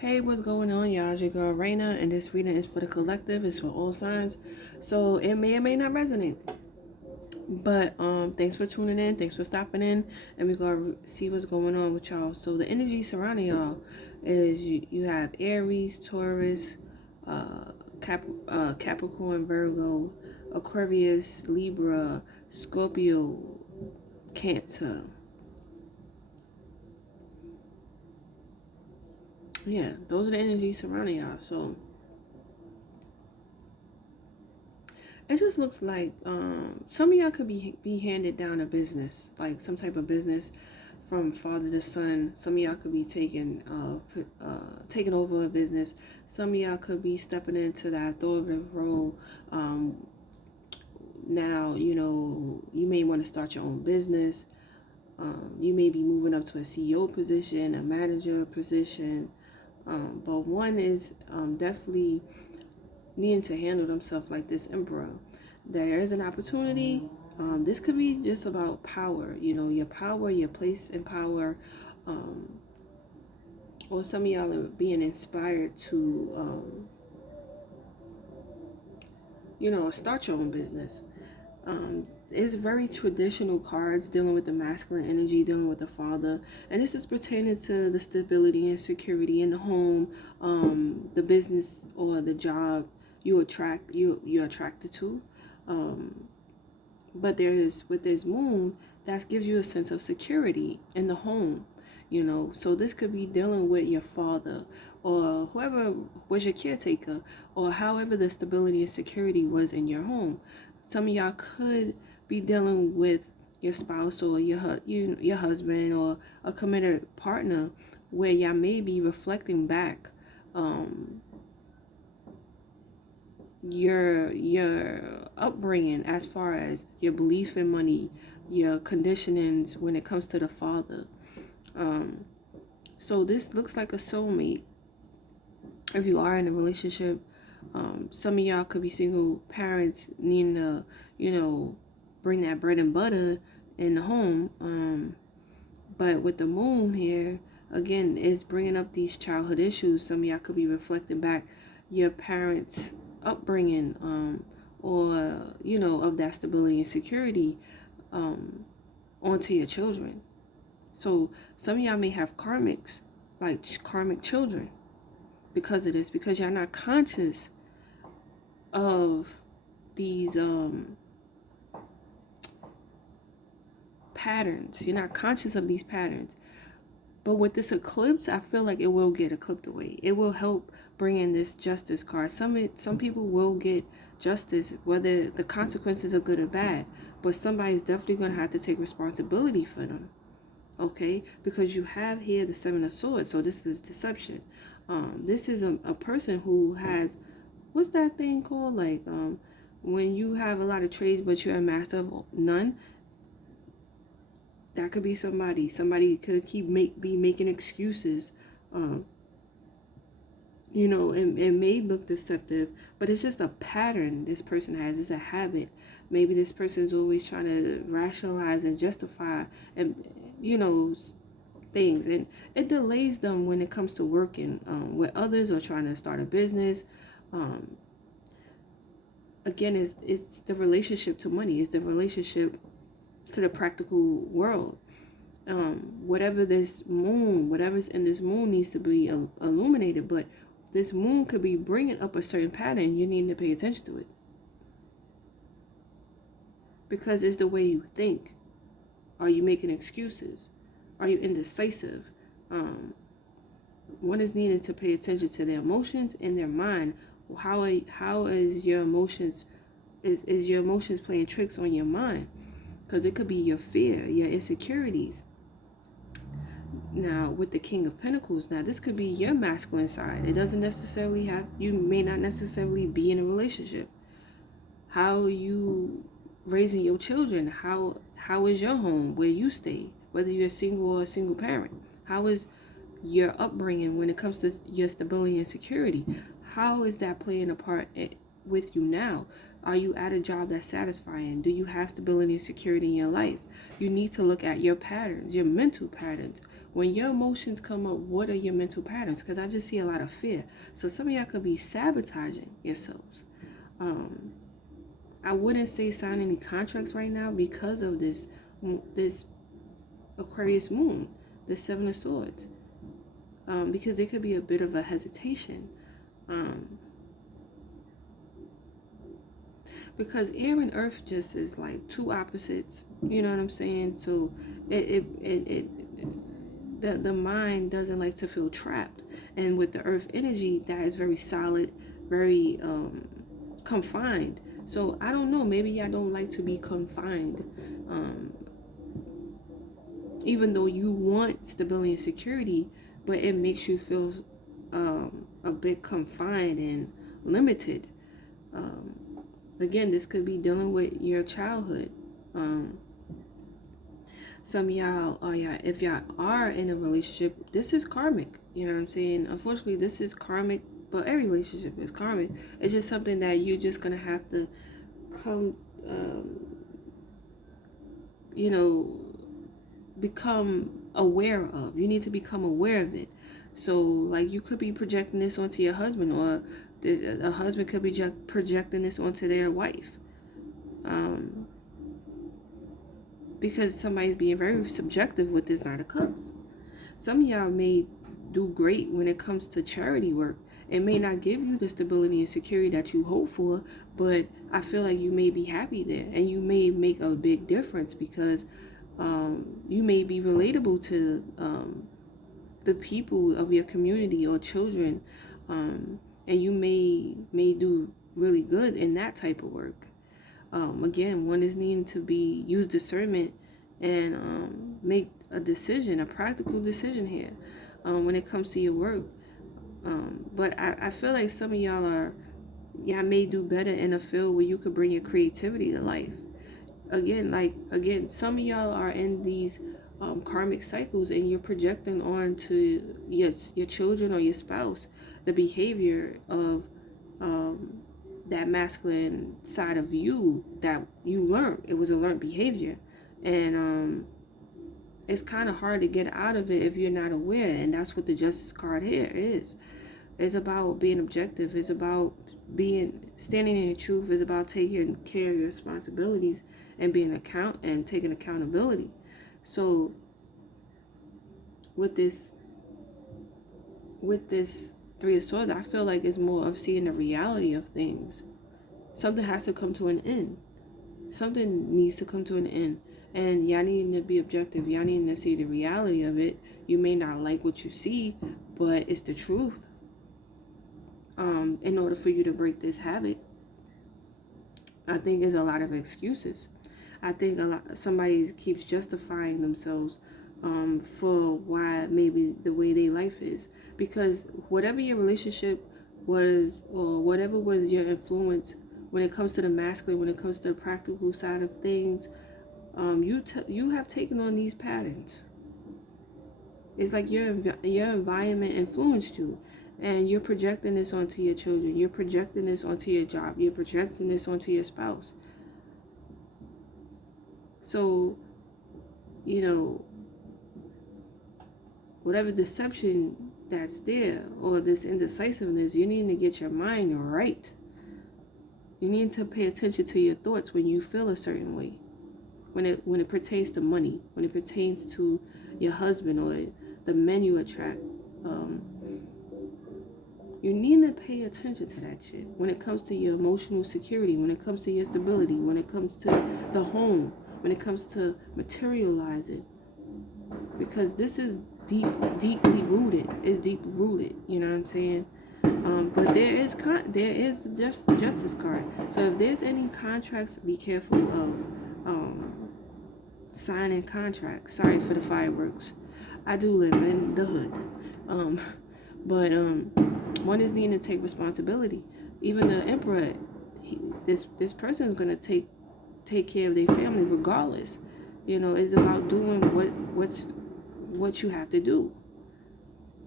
Hey, what's going on, y'all? It's your girl Raina, and this reading is for the collective. It's for all signs, so it may or may not resonate. But thanks for tuning in. Thanks for stopping in, and we're gonna see what's going on with y'all. So the energy surrounding y'all is you have Aries, Taurus, Capricorn, Virgo, Aquarius, Libra, Scorpio, Cancer. Yeah, those are the energies surrounding y'all. So it just looks like some of y'all could be handed down a business, like some type of business from father to son. Some of y'all could be taking over a business. Some of y'all could be stepping into that authoritative role. Now you may want to start your own business. You may be moving up to a CEO position, a manager position. But one is definitely needing to handle themselves like this emperor. There is an opportunity. This could be just about power, your power, your place in power. Or some of y'all are being inspired to, start your own business. It's very traditional cards dealing with the masculine energy, dealing with the father, and this is pertaining to the stability and security in the home, the business or the job you're attracted to. But there is, with this moon, that gives you a sense of security in the home. So this could be dealing with your father or whoever was your caretaker, or however the stability and security was in your home. Some of y'all could be dealing with your spouse or your husband or a committed partner, where y'all may be reflecting back your upbringing as far as your belief in money, your conditionings when it comes to the father. So this looks like a soulmate. If you are in a relationship, some of y'all could be single parents needing to, bring that bread and butter in the home. But with the moon here, again, it's bringing up these childhood issues. Some of y'all could be reflecting back your parents' upbringing, or of that stability and security, onto your children. So some of y'all may have karmics, like karmic children, because of this, because y'all not conscious of these patterns. You're not conscious of these patterns. But with this eclipse, I feel like it will get eclipsed away. It will help bring in this justice card. Some people will get justice, whether the consequences are good or bad. But somebody's definitely going to have to take responsibility for them. Okay? Because you have here the Seven of Swords. So this is deception. This is a person who has, what's that thing called? Like when you have a lot of trades but you're a master of none. That could be somebody. Somebody could be making excuses. It may look deceptive, but it's just a pattern this person has. It's a habit. Maybe this person's always trying to rationalize and justify, and things, and it delays them when it comes to working with others or trying to start a business. Again, it's the relationship to money. It's the relationship to the practical world. Whatever's in this moon needs to be illuminated, but this moon could be bringing up a certain pattern. You need to pay attention to it, because it's the way you think. Are you making excuses? Are you indecisive? One is needed to pay attention to their emotions and their mind. How is your emotions? Is your emotions playing tricks on your mind? Because it could be your fear, your insecurities. Now, with the King of Pentacles, now this could be your masculine side. It doesn't necessarily you may not necessarily be in a relationship. How you raising your children? How is your home where you stay? Whether you're single or a single parent. How is your upbringing when it comes to your stability and security? How is that playing a part with you now? Are you at a job that's satisfying? Do you have stability and security in your life? You need to look at your patterns, your mental patterns. when your emotions come up, what are your mental patterns? Because I just see a lot of fear. So some of y'all could be sabotaging yourselves. I wouldn't say sign any contracts right now because of this Aquarius moon, the Seven of Swords. Because there could be a bit of a hesitation. Because air and earth just is like two opposites. You know what I'm saying? So the mind doesn't like to feel trapped. And with the earth energy, that is very solid, very confined. So I don't know, maybe y'all don't like to be confined. Even though you want stability and security, but it makes you feel a bit confined and limited. Again, this could be dealing with your childhood. Some of y'all, if y'all are in a relationship, this is karmic. You know what I'm saying? Unfortunately, this is karmic, but every relationship is karmic. It's just something that you're just going to have to come, become aware of. You need to become aware of it. So, like, you could be projecting this onto your husband, or a husband could be projecting this onto their wife. Because somebody's being very subjective with this Knight of Cups. Some of y'all may do great when it comes to charity work. It may not give you the stability and security that you hope for, but I feel like you may be happy there, and you may make a big difference because you may be relatable to the people of your community or children, and you may do really good in that type of work. Again, one is needing to use discernment and make a decision, a practical decision here when it comes to your work. But I feel like some of y'all may do better in a field where you could bring your creativity to life. Again, some of y'all are in these karmic cycles, and you're projecting onto your children or your spouse the behavior of that masculine side of you that you learned. It was a learned behavior, and it's kind of hard to get out of it if you're not aware. And that's what the Justice card here is. It's about being objective. It's about standing in your truth. It's about taking care of your responsibilities and taking accountability. So with this Three of Swords, I feel like it's more of seeing the reality of things. Something has to come to an end. Something needs to come to an end. And y'all need to be objective. Y'all need to see the reality of it. You may not like what you see, but it's the truth. In order for you to break this habit, I think there's a lot of excuses. I think somebody keeps justifying themselves for why maybe the way their life is. Because whatever your relationship was, or whatever was your influence when it comes to the masculine, when it comes to the practical side of things, you have taken on these patterns. It's like your environment influenced you, and you're projecting this onto your children. You're projecting this onto your job. You're projecting this onto your spouse. So, whatever deception that's there, or this indecisiveness, you need to get your mind right. You need to pay attention to your thoughts when you feel a certain way. When it pertains to money, when it pertains to your husband or the men you attract, you need to pay attention to that shit. When it comes to your emotional security, when it comes to your stability, when it comes to the home, when it comes to materializing, because this is deeply rooted. It's deep rooted. You know what I'm saying? But there is the Justice card. So if there's any contracts, be careful of signing contracts. Sorry for the fireworks. I do live in the hood. But one is needing to take responsibility. Even the Emperor, this person is gonna take care of their family regardless. It's about doing what you have to do.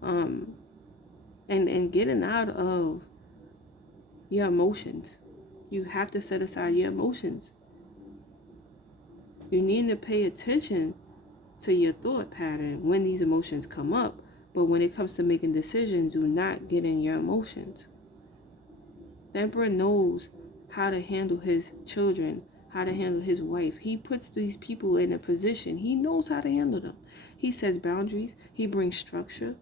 And getting out of your emotions. You have to set aside your emotions. You need to pay attention to your thought pattern when these emotions come up. But when it comes to making decisions, do not get in your emotions. The emperor knows how to handle his children, how to handle his wife. He puts these people in a position. He knows how to handle them. He sets boundaries. He brings structure.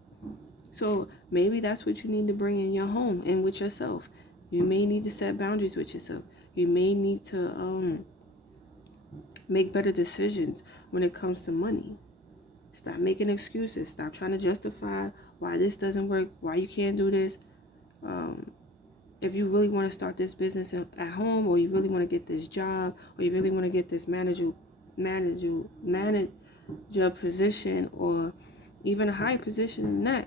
So maybe that's what you need to bring in your home and with yourself. You may need to set boundaries with yourself. You may need to make better decisions when it comes to money. Stop making excuses. Stop trying to justify why this doesn't work, why you can't do this. If you really want to start this business at home, or you really want to get this job, or you really want to get this manager position, or even a higher position than that,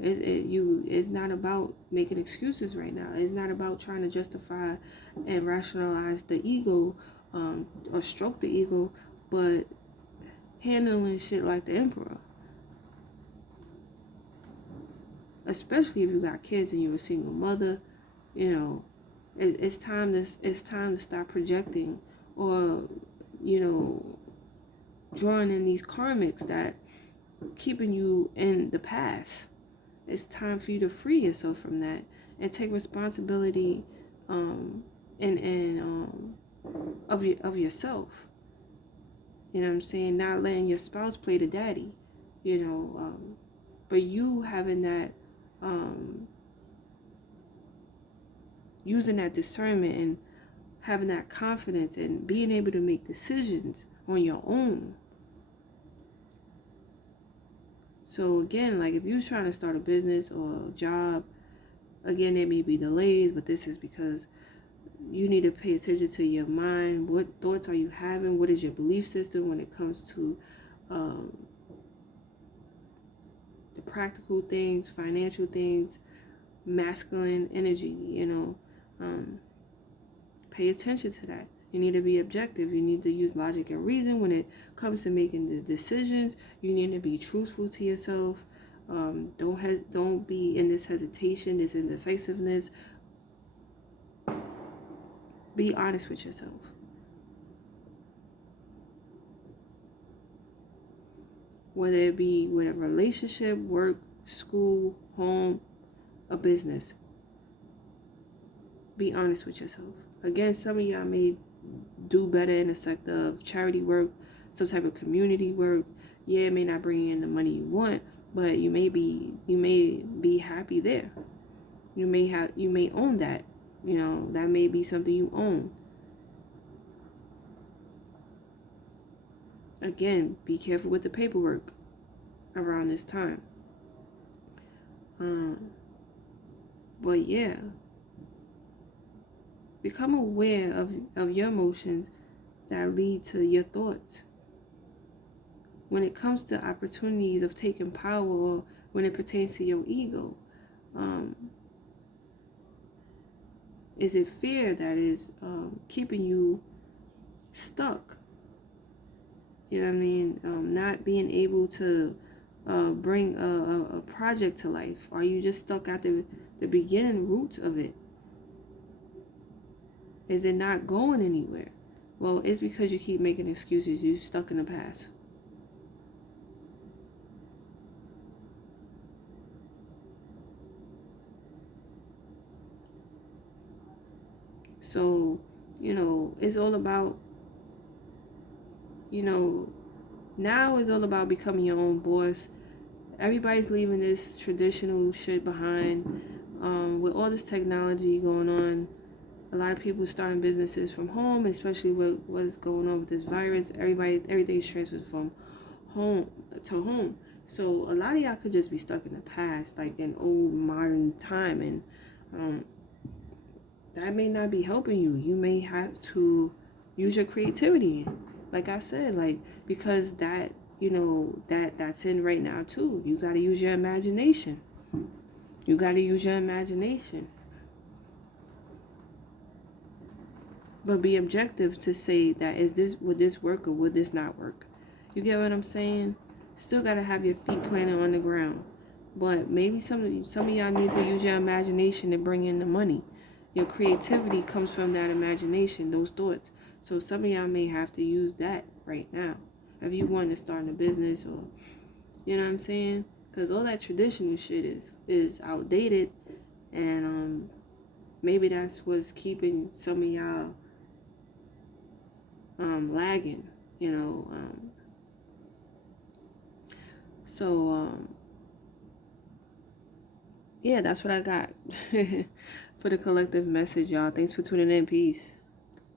it's not about making excuses right now. It's not about trying to justify and rationalize the ego, or stroke the ego, but handling shit like the emperor. Especially if you got kids and you're a single mother, it's time to stop projecting, or drawing in these karmics that keeping you in the past. It's time for you to free yourself from that and take responsibility of yourself. You know what I'm saying? Not letting your spouse play the daddy, but you having that, using that discernment and having that confidence and being able to make decisions on your own. So again, like if you're trying to start a business or a job, again, there may be delays, but this is because you need to pay attention to your mind. What thoughts are you having? What is your belief system when it comes to the practical things, financial things, masculine energy, pay attention to that. You need to be objective. You need to use logic and reason when it comes to making the decisions. You need to be truthful to yourself. Don't be in this hesitation, this indecisiveness. Be honest with yourself. Whether it be with a relationship, work, school, home, a business. Be honest with yourself. Again, some of y'all may do better in the sector of charity work, some type of community work. Yeah, it may not bring in the money you want, but you may be happy there. You may own that. That may be something you own. Again, be careful with the paperwork around this time. But yeah, become aware of your emotions that lead to your thoughts. When it comes to opportunities of taking power, or when it pertains to your ego, is it fear that is keeping you stuck? You know what I mean? Not being able to bring a project to life. Are you just stuck at the beginning roots of it? Is it not going anywhere? Well, it's because you keep making excuses. You're stuck in the past. So, it's all about, now it's all about becoming your own boss. Everybody's leaving this traditional shit behind. With all this technology going on, a lot of people starting businesses from home, especially with what's going on with this virus. Everything's transferred from home to home. So a lot of y'all could just be stuck in the past, like in old modern time, and that may not be helping you. You may have to use your creativity, like I said, because that that's in right now too. You got to use your imagination. But be objective to say that would this work or would this not work? You get what I'm saying? Still got to have your feet planted on the ground. But maybe some of y'all need to use your imagination to bring in the money. Your creativity comes from that imagination, those thoughts. So some of y'all may have to use that right now. if you want to start a business, or you know what I'm saying, because all that traditional shit is outdated, and maybe that's what's keeping some of y'all lagging, you know. Yeah, that's what I got for the collective message, y'all. Thanks for tuning in. Peace.